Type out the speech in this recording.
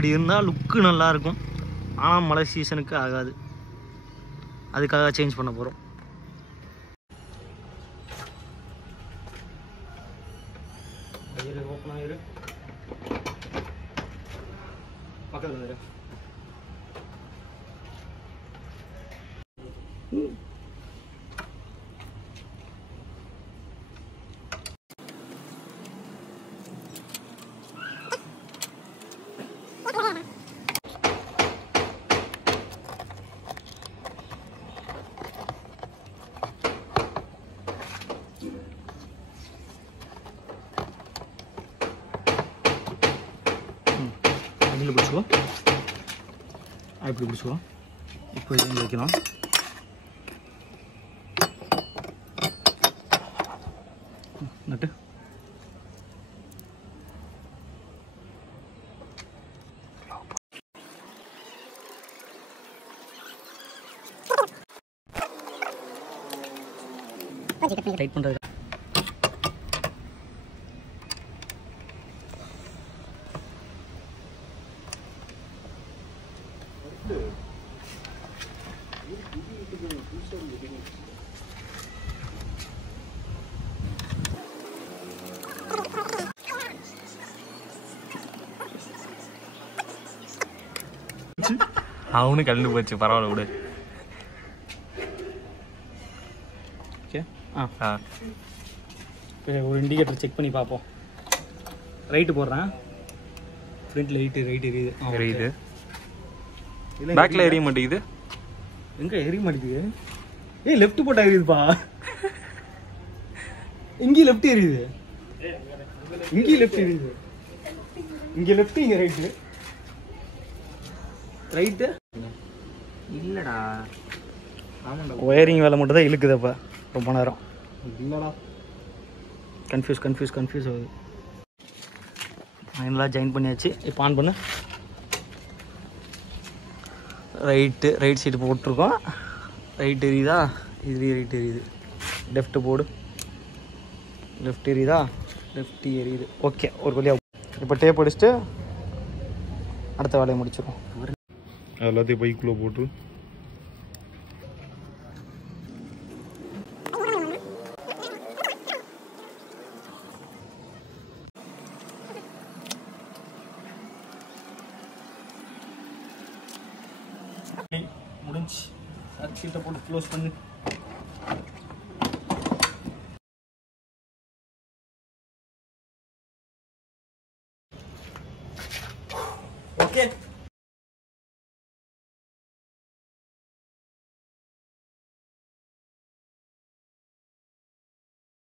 இப்படி இருந்தால் லுக்கு நல்லாயிருக்கும். ஆனால் மழை சீசனுக்கு ஆகாது. அதுக்காக சேஞ்ச் பண்ண போகிறோம். ஓப்பன் ஆகிரு, பக்கத்தில் இரு. அதில் பிடிச்சிக்கோ, இப்படி பிடிச்சிக்கோ. இப்போ இது வைக்கணும். நட்டு டைட் பண்ணுறது. அவனு கலந்து போச்சு, பரவாயில்ல விடு. ஓகே. ஒரு இண்டிகேட்டர் செக் பண்ணி பார்ப்போம். ரைட்டு போடுறேன். ஃப்ரண்ட் லைட்டு ரைட் எரியுது. எரியுது. பேக்கில் எரிய மாட்டேங்குது. எங்கே எரிய மாட்டேங்குது? லெஃப்ட் போட்டா எரியுதுப்பா. இங்கேயும் லெஃப்ட் எரியுது, இங்கேயும் லெஃப்ட் எரியுது. இங்கே லெஃப்ட், இங்கே ரைட்டு. ரைட்டு இல்லைடா. ஆமாண்டா, ஒயரிங் வேலை மட்டும் தான் இழுக்குதப்பா ரொம்ப நேரம். இல்லைடா, கன்ஃபியூஸ் ஆகுது. ஃபைனலாக ஜாயின் பண்ணியாச்சு. இப்போ ஆன் பண்ணு. ரைட் சைடு போட்டிருக்கோம். ரைட் எரியுதா? இதுலேயும் ரைட் எரியுது. லெஃப்ட்டு போடு. லெஃப்ட் எரியுதா? லெஃப்ட் எரியுது. ஓகே, ஒரு வழியாக இப்போ டேப் அடிச்சுட்டு அடுத்த வேலையை முடிச்சிடும். எல்லாத்தையும் பைக்குள்ளே போட்டு முடிஞ்சு சீட்டை போட்டு க்ளோஸ் பண்ணு. ஓகே.